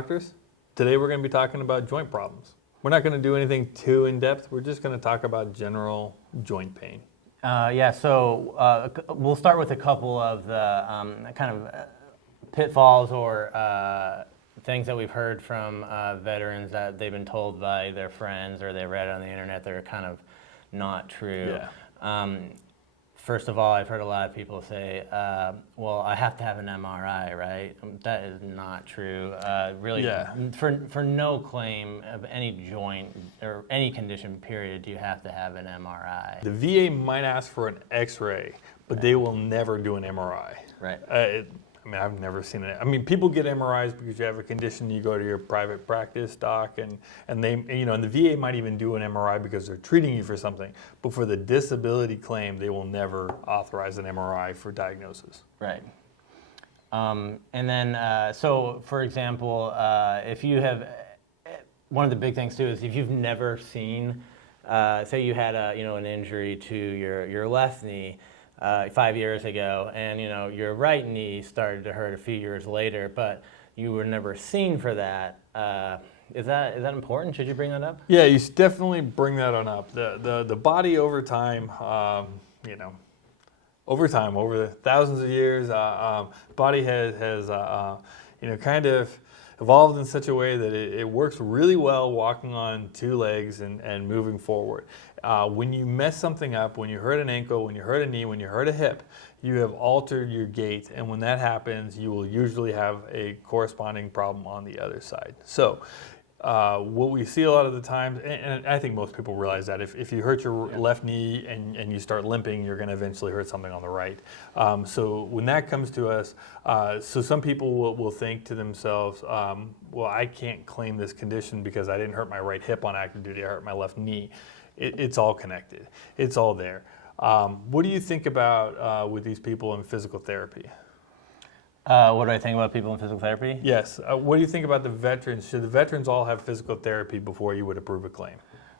Doctors. Today we're going to be talking about joint problems. We're not going to do anything too in-depth. We're just going to talk about general joint pain. So we'll start with a couple of the kind of pitfalls or things that we've heard from veterans that they've been told by their friends or they read on the internet that are kind of not true. Yeah. First of all, I've heard a lot of people say, well, I have to have an MRI, right? That is not true. Really, Yeah. For no claim of any joint or any condition, period, do you have to have an MRI. The VA might ask for an X-ray, but they will never do an MRI. Right. I've never seen it. People get MRIs because you have a condition. You go to your private practice doc, and they, and the VA might even do an MRI because they're treating you for something. But for the disability claim, they will never authorize an MRI for diagnosis. Right. So for example, if you have, one of the big things too is if you've never seen, say you had an injury to your left knee 5 years ago, and your right knee started to hurt a few years later, but you were never seen for that. Is that important? Should you bring that up? Yeah, you should definitely bring that on up. The body over time, over the thousands of years, body has kind of evolved in such a way that it works really well walking on two legs and moving forward. When you mess something up, when you hurt an ankle, when you hurt a knee, when you hurt a hip, you have altered your gait, and when that happens, you will usually have a corresponding problem on the other side. So what we see a lot of the times, and I think most people realize that if you hurt your left knee and you start limping, you're going to eventually hurt something on the right. So when that comes to us, so some people will think to themselves, well, I can't claim this condition because I didn't hurt my right hip on active duty, I hurt my left knee. It's all connected. It's all there. What do you think about with these people in physical therapy? What do I think about people in physical therapy? Yes. What do you think about the veterans? Should the veterans all have physical therapy before you would approve a claim?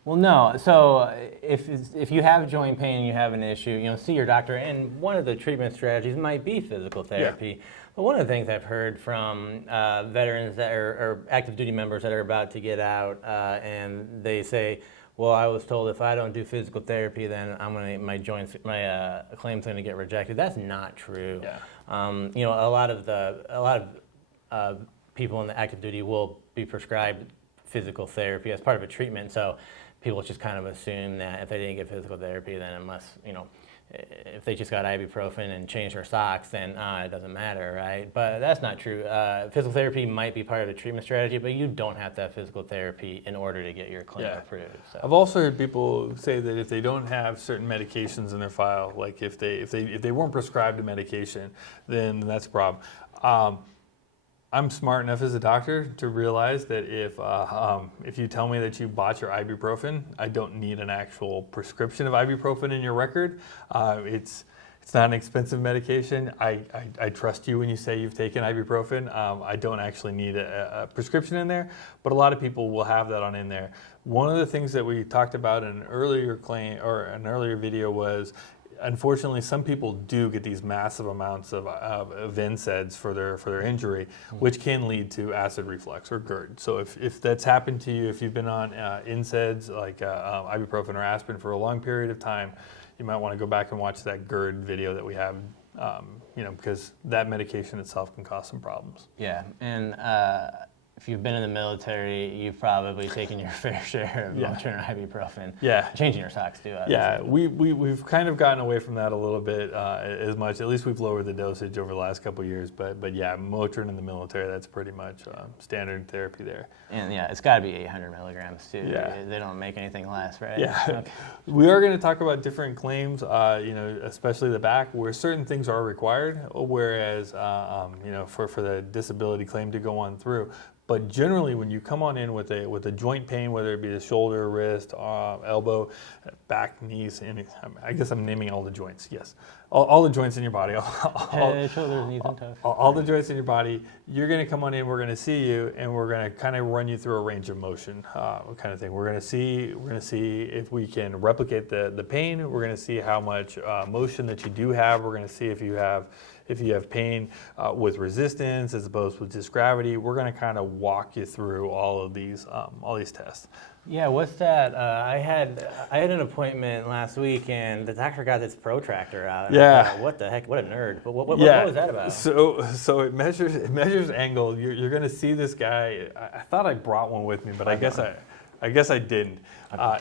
Well, no. So if you have joint pain and you have an issue, see your doctor. And one of the treatment strategies might be physical therapy. Yeah. But one of the things I've heard from veterans that are active duty members that are about to get out, and they say, well, I was told if I don't do physical therapy, then my claim's going to get rejected. That's not true. Yeah. A lot of people in the active duty will be prescribed physical therapy as part of a treatment. So people just kind of assume that if they didn't get physical therapy, then unless if they just got ibuprofen and changed their socks, then it doesn't matter, right? But that's not true. Physical therapy might be part of a treatment strategy, but you don't have to have physical therapy in order to get your claim approved. So. I've also heard people say that if they don't have certain medications in their file, like if they weren't prescribed a medication, then that's a problem. I'm smart enough as a doctor to realize that if you tell me that you bought your ibuprofen, I don't need an actual prescription of ibuprofen in your record. It's not an expensive medication. I trust you when you say you've taken ibuprofen. I don't actually need a prescription in there, but a lot of people will have that on in there. One of the things that we talked about in an earlier claim or an earlier video was, unfortunately, some people do get these massive amounts of NSAIDs for their injury, which can lead to acid reflux or GERD. So if that's happened to you, if you've been on NSAIDs like ibuprofen or aspirin for a long period of time, you might want to go back and watch that GERD video that we have, because that medication itself can cause some problems. Yeah, and if you've been in the military, you've probably taken your fair share of Motrin or ibuprofen. Yeah. Changing your socks too. Obviously. Yeah, we've kind of gotten away from that a little bit as much. At least we've lowered the dosage over the last couple of years. But yeah, Motrin in the military, that's pretty much standard therapy there. And yeah, it's got to be 800 milligrams too. Yeah. They don't make anything less, right? Yeah. Okay. We are going to talk about different claims, especially the back, where certain things are required, whereas, for the disability claim to go on through. But generally, when you come on in with a joint pain, whether it be the shoulder, wrist, elbow, back, knees, and I guess I'm naming all the joints. Yes, all the joints in your body. Head, shoulders, knees, and toes. All the joints in your body. You're going to come on in. We're going to see you, and we're going to kind of run you through a range of motion kind of thing. We're going to see if we can replicate the pain. We're going to see how much motion that you do have. We're going to see if you have if you have pain with resistance as opposed with just gravity. We're going to kind of walk you through all these tests. Yeah, what's that? I had an appointment last week, and the doctor got this Protractor out. And I thought, what the heck? What a nerd! But what was that about? So it measures angle. You're going to see this guy. I thought I brought one with me, but I guess I didn't.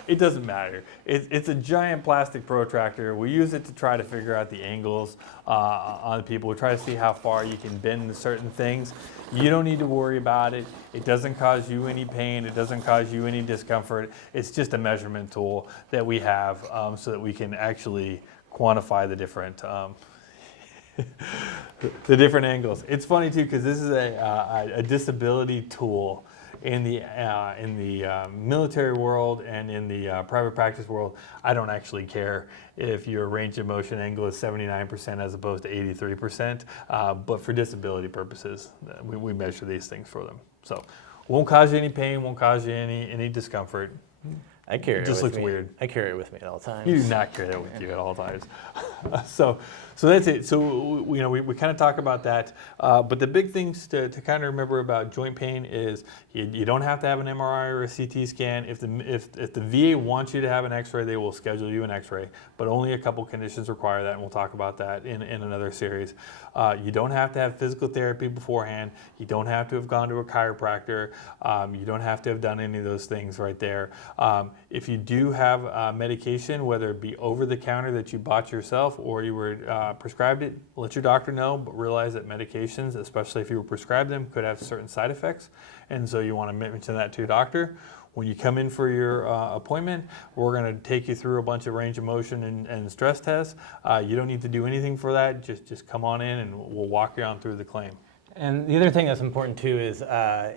It doesn't matter. It's a giant plastic protractor. We use it to try to figure out the angles on people. We try to see how far you can bend certain things. You don't need to worry about it. It doesn't cause you any pain. It doesn't cause you any discomfort. It's just a measurement tool that we have so that we can actually quantify the different the different angles. It's funny too because this is a disability tool. In the military world and in the private practice world, I don't actually care if your range of motion angle is 79% as opposed to 83%. But for disability purposes, we measure these things for them. So, won't cause you any pain, won't cause you any discomfort. I carry it just with looks me. weird. I carry it with me at all times. You do not carry that with you at all times. So that's it. So we kind of talk about that. But the big things to kind of remember about joint pain is you don't have to have an MRI or a CT scan. If the VA wants you to have an X-ray, they will schedule you an X-ray. But only a couple conditions require that, and we'll talk about that in another series. You don't have to have physical therapy beforehand. You don't have to have gone to a chiropractor. You don't have to have done any of those things right there. If you do have medication, whether it be over the counter that you bought yourself or you were prescribed it, let your doctor know, but realize that medications, especially if you were prescribed them, could have certain side effects. And so you want to mention that to your doctor. When you come in for your appointment, we're going to take you through a bunch of range of motion and stress tests. You don't need to do anything for that. Just come on in and we'll walk you on through the claim. And the other thing that's important too is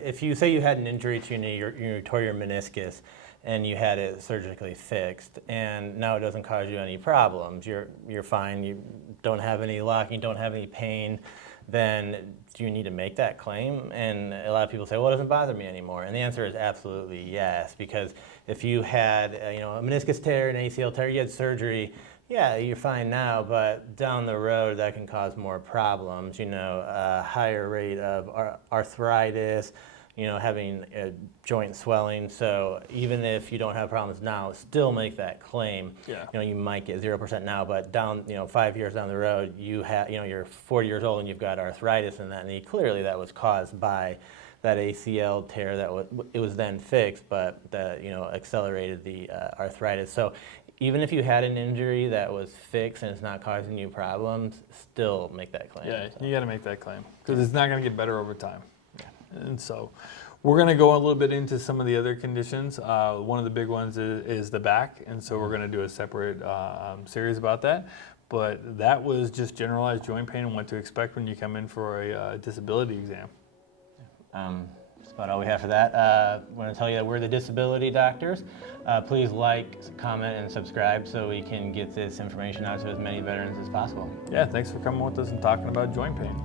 if you say you had an injury to your knee, you tore your meniscus, and you had it surgically fixed, and now it doesn't cause you any problems, you're fine, you don't have any locking, don't have any pain, then do you need to make that claim? And a lot of people say, well, it doesn't bother me anymore. And the answer is absolutely yes, because if you had a meniscus tear, an ACL tear, you had surgery, yeah, you're fine now, but down the road that can cause more problems, a higher rate of arthritis, having joint swelling. So even if you don't have problems now, still make that claim. Yeah. You might get 0% now, but down, 5 years down the road, you have, you're 40 years old and you've got arthritis in that knee. Clearly, that was caused by that ACL tear it was then fixed, but that accelerated the arthritis. So even if you had an injury that was fixed and it's not causing you problems, still make that claim. Yeah, you got to make that claim because it's not going to get better over time. And so we're going to go a little bit into some of the other conditions. One of the big ones is the back, and so we're going to do a separate series about that. But that was just generalized joint pain and what to expect when you come in for a disability exam. That's about all we have for that. I want to tell you that we're the disability doctors. Please like, comment, and subscribe so we can get this information out to as many veterans as possible. Yeah, thanks for coming with us and talking about joint pain.